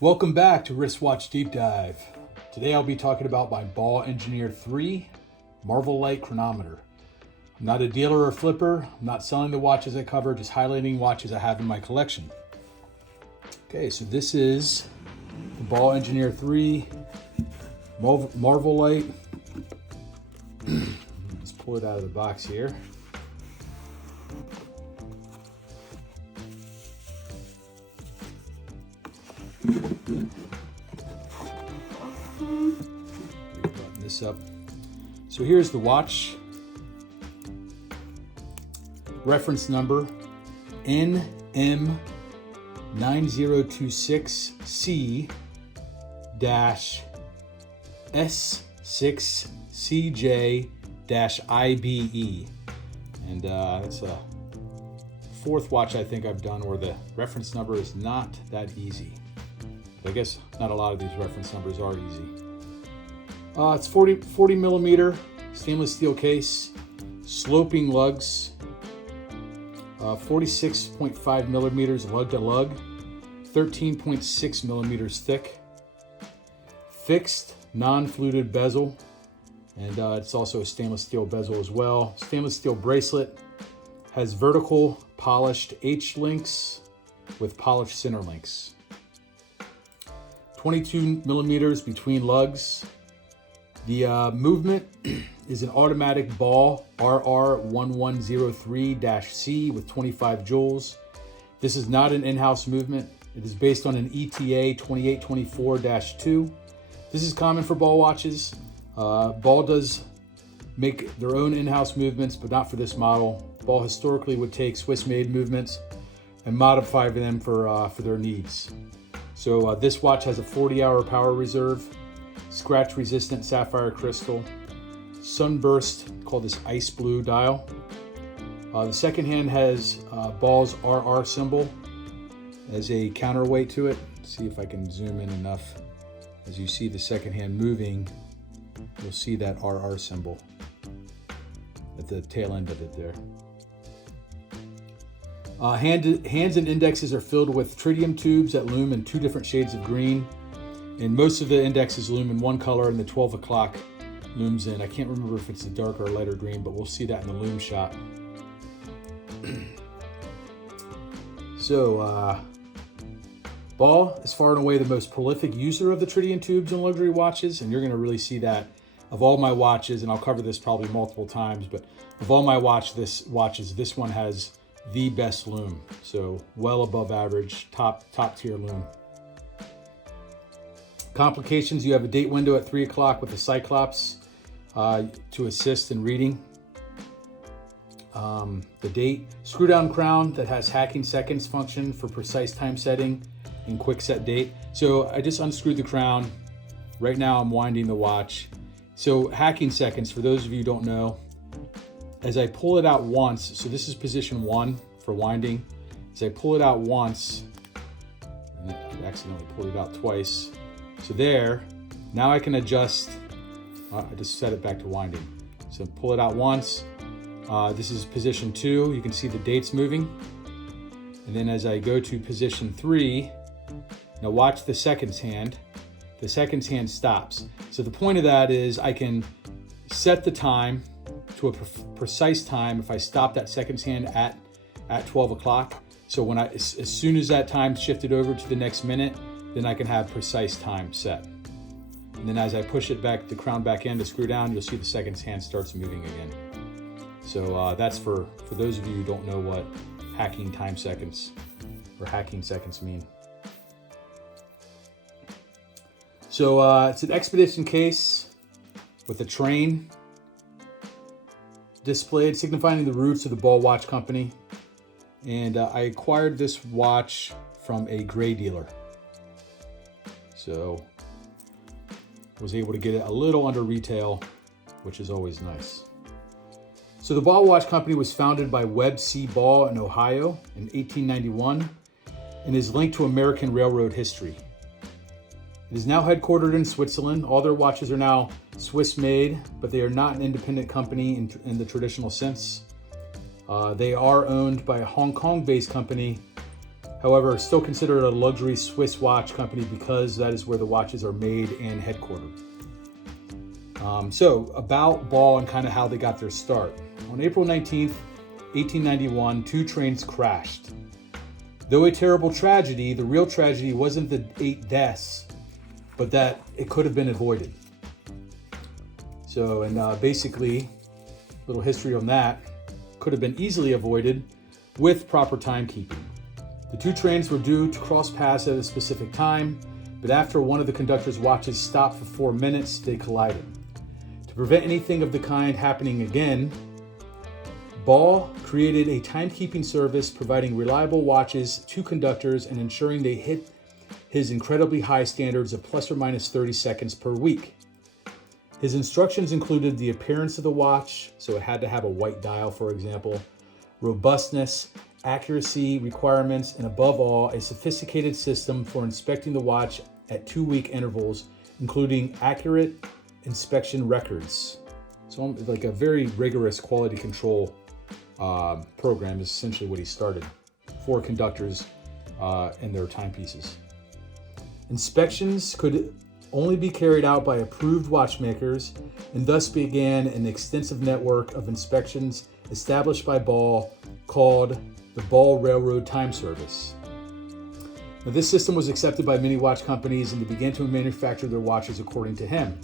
Welcome back to Wristwatch Deep Dive. Today I'll be talking about my Ball Engineer 3 Marvelight Chronometer. I'm not a dealer or flipper. I'm not selling the watches I cover, just highlighting watches I have in my collection. Okay, so this is the Ball Engineer 3 Marvelight. Let's pull it out of the box here. Button this up. So here's the watch. Reference number NM9026C-S6CJ-IBE. And that's a fourth watch I think I've done where the reference number is not that easy. I guess not a lot of these reference numbers are easy. It's 40 millimeter stainless steel case, sloping lugs, 46.5 millimeters lug to lug, 13.6 millimeters thick, fixed non-fluted bezel, and it's also a stainless steel bezel as well. Stainless steel bracelet, has vertical polished H links with polished center links. 22 millimeters between lugs. The movement is an automatic Ball RR1103-C with 25 joules. This is not an in-house movement. It is based on an ETA 2824-2. This is common for Ball watches. Ball does make their own in-house movements, but not for this model. Ball historically would take Swiss-made movements and modify them for their needs. So this watch has a 40-hour power reserve, scratch-resistant sapphire crystal, sunburst, called this ice blue dial. The second hand has Ball's RR symbol as a counterweight to it. Let's see if I can zoom in enough. As you see the second hand moving, you'll see that RR symbol at the tail end of it there. Hands and indexes are filled with tritium tubes that lume in 2 different shades of green. And most of the indexes lume in one color, and the 12 o'clock looms in. I can't remember if it's a darker or lighter green, but we'll see that in the lume shot. So, Ball is far and away the most prolific user of the tritium tubes in luxury watches, and you're going to really see that of all my watches, and I'll cover this probably multiple times, but of all my watches, this one has the best lume. So well above average, top tier lume. Complications, you have a date window at 3 o'clock with the Cyclops to assist in reading the date. Screw down crown that has hacking seconds function for precise time setting and quick set date. So I just unscrewed the crown. Right now I'm winding the watch. So hacking seconds, for those of you who don't know, as I pull it out once, so this is position 1 for winding. As I pull it out once, and I accidentally pulled it out twice. So there, now I can adjust, I just set it back to winding. So pull it out once. This is position 2, you can see the dates moving. And then as I go to position 3, now watch the seconds hand. The seconds hand stops. So the point of that is I can set the time to a precise time if I stop that seconds hand at 12 o'clock. So when as soon as that time shifted over to the next minute, then I can have precise time set. And then as I push it back, the crown back in to screw down, you'll see the seconds hand starts moving again. So that's for those of you who don't know what hacking time seconds or hacking seconds mean. So it's an expedition case with a train displayed, signifying the roots of the Ball Watch Company. And I acquired this watch from a gray dealer. So was able to get it a little under retail, which is always nice. So the Ball Watch Company was founded by Webb C. Ball in Ohio in 1891 and is linked to American railroad history. It is now headquartered in Switzerland. All their watches are now Swiss-made, but they are not an independent company in the traditional sense. They are owned by a Hong Kong-based company However, still considered a luxury Swiss watch company because that is where the watches are made and headquartered. So about Ball and kind of how they got their start. On April 19th, 1891, 2 trains crashed. Though a terrible tragedy, the real tragedy wasn't the 8 deaths, but that it could have been avoided. So, and basically, a little history on that, could have been easily avoided with proper timekeeping. The 2 trains were due to cross paths at a specific time, but after one of the conductor's watches stopped for 4 minutes, they collided. To prevent anything of the kind happening again, Ball created a timekeeping service providing reliable watches to conductors and ensuring they hit his incredibly high standards of plus or minus 30 seconds per week. His instructions included the appearance of the watch, so it had to have a white dial, for example, robustness, accuracy requirements, and above all, a sophisticated system for inspecting the watch at 2-week intervals, including accurate inspection records. So like a very rigorous quality control program is essentially what he started for conductors and their timepieces. Inspections could only be carried out by approved watchmakers, and thus began an extensive network of inspections established by Ball called the Ball Railroad Time Service. Now, this system was accepted by many watch companies, and they began to manufacture their watches according to him,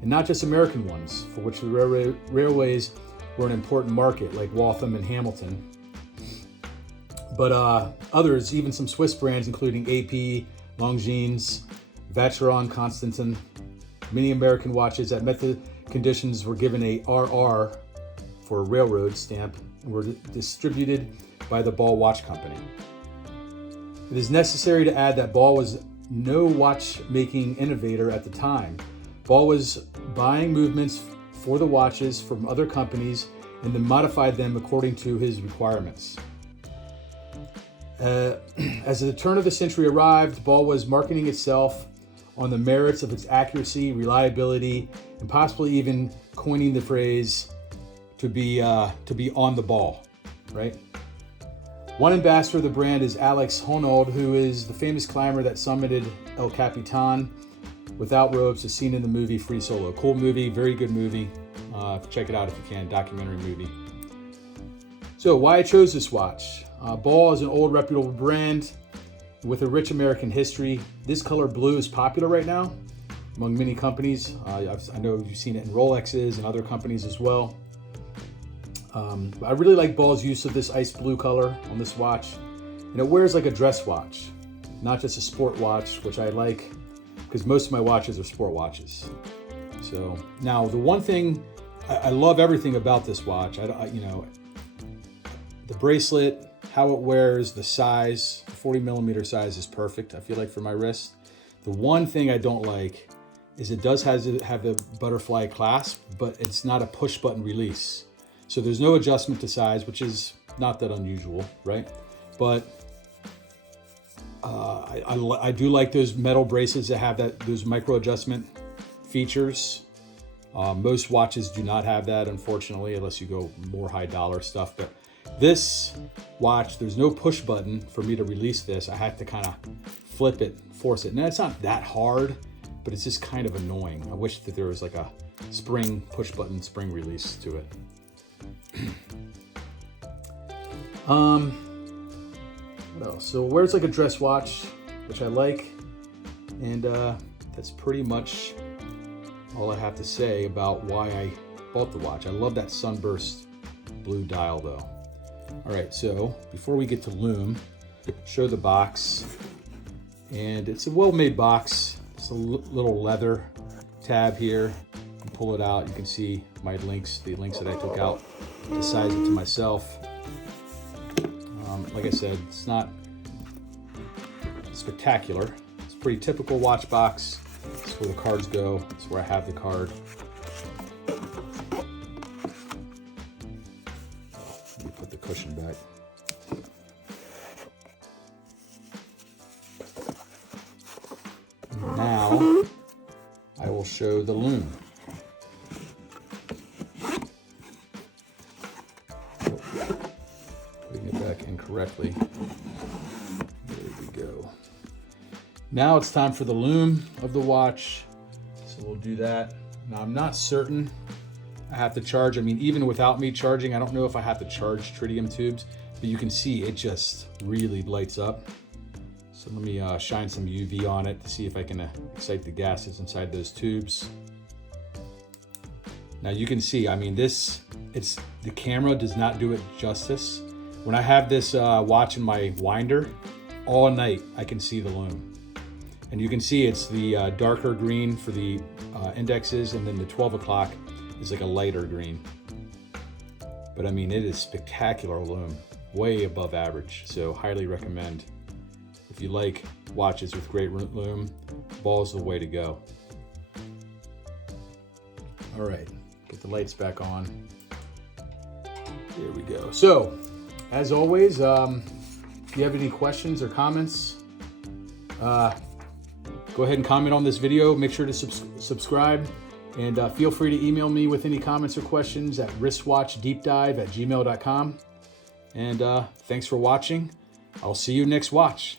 and not just American ones, for which the railways were an important market, like Waltham and Hamilton, but others, even some Swiss brands, including AP, Longines, Vacheron Constantin. Many American watches that met the conditions were given a RR for a railroad stamp and were distributed by the Ball Watch Company. It is necessary to add that Ball was no watchmaking innovator at the time. Ball was buying movements for the watches from other companies and then modified them according to his requirements. As the turn of the century arrived, Ball was marketing itself on the merits of its accuracy, reliability, and possibly even coining the phrase to be on the ball, right? One ambassador of the brand is Alex Honnold, who is the famous climber that summited El Capitan without ropes, as seen in the movie Free Solo. Cool movie, very good movie. Check it out if you can, documentary movie. So why I chose this watch. Ball is an old reputable brand with a rich American history. This color blue is popular right now among many companies. I know you've seen it in Rolexes and other companies as well. I really like Ball's use of this ice blue color on this watch. And it wears like a dress watch, not just a sport watch, which I like because most of my watches are sport watches. So now the one thing, I love everything about this watch. The bracelet, how it wears, the size, the 40 millimeter size is perfect, I feel like, for my wrist. The one thing I don't like is it does have a butterfly clasp, but it's not a push button release. So there's no adjustment to size, which is not that unusual, right? But I do like those metal bracelets that have those micro adjustment features. Most watches do not have that, unfortunately, unless you go more high dollar stuff. But this watch, there's no push button for me to release this. I have to kind of flip it, force it. Now, it's not that hard, but it's just kind of annoying. I wish that there was like a spring push button, spring release to it. What else? So it wears like a dress watch, which I like. And that's pretty much all I have to say about why I bought the watch. I love that sunburst blue dial though. All right, so before we get to Lume, show the box. And it's a well-made box. It's a little leather tab here. You pull it out, you can see my links, the links that I took out to size it to myself. Like I said, it's not spectacular. It's a pretty typical watch box. It's where the cards go. It's where I have the card. Let me put the cushion back. Now, I will show the Lume. Putting it back in correctly. There we Now it's time for the lume of the watch. So we'll do that. Now I'm not certain I have to charge. I mean, even without me charging, I don't know if I have to charge tritium tubes, but you can see it just really lights up. So let me shine some UV on it to see if I can excite the gases inside those tubes. Now you can see, I mean, the camera does not do it justice. When I have this watch in my winder, all night I can see the lume. And you can see it's the darker green for the indexes, and then the 12 o'clock is like a lighter green. But I mean, it is spectacular lume, way above average. So highly recommend. If you like watches with great lume, Ball's the way to go. All right, get the lights back on. There we go. So, as always, if you have any questions or comments, go ahead and comment on this video. Make sure to subscribe, and feel free to email me with any comments or questions at wristwatchdeepdive@gmail.com. And thanks for watching. I'll see you next watch.